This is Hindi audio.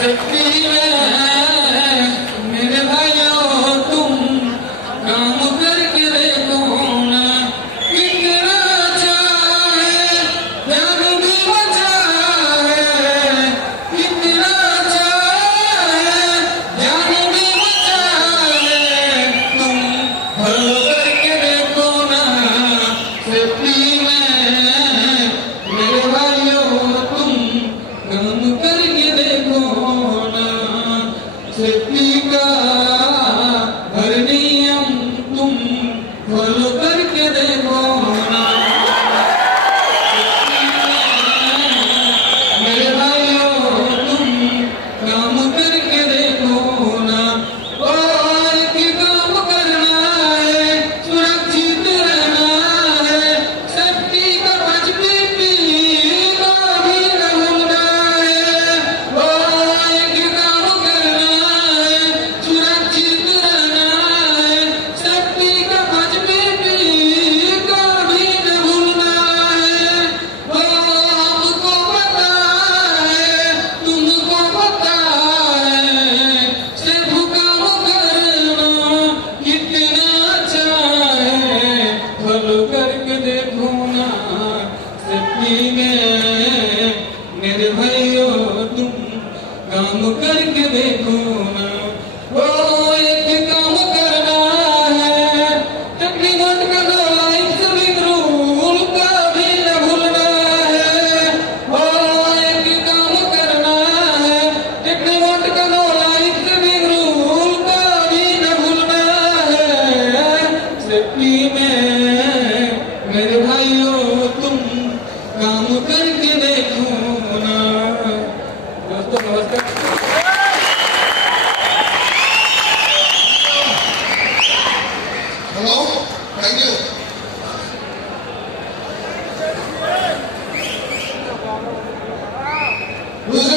शक्ति में मेरे भाइयों तुम काम करके देखो ना, कितना अच्छा है, जान भी बचा है, कितना अच्छा है, जान भी बचा है, तुम भलो करके देखो ना, शक्ति में मेरे भाइयों तुम काम करके देखो ना, शक्ति का हर नियम तुम फॉलो करके देखो ना, मेरे भाइयों तुम काम करके देखो ना, और की काम करना है, सुरक्षित रहना है, शक्ति का मजबूती को भी न भूलना है, और की काम करना है, सुरक्षित रहना है, शक्ति का मजबूती को भी न भूलना है, वो हमको पता है, तुमको पता है, सिर्फ काम करना कितना अच्छा है, फॉलो करके देखो ना, शक्ति में मेरे भाइयों तुम काम करके देखो ना, वो एक काम करना है, तकलीफ का लाइफ भी रूल का भी न भूलना है, वो एक काम करना है, तकलीफ का लाइफ भी रूल का भी न भूलना है, शक्ति में मेरे भाइयों तुम काम करके देखो ना। दोस्तों नमस्कार। Hello? Thank you. Who's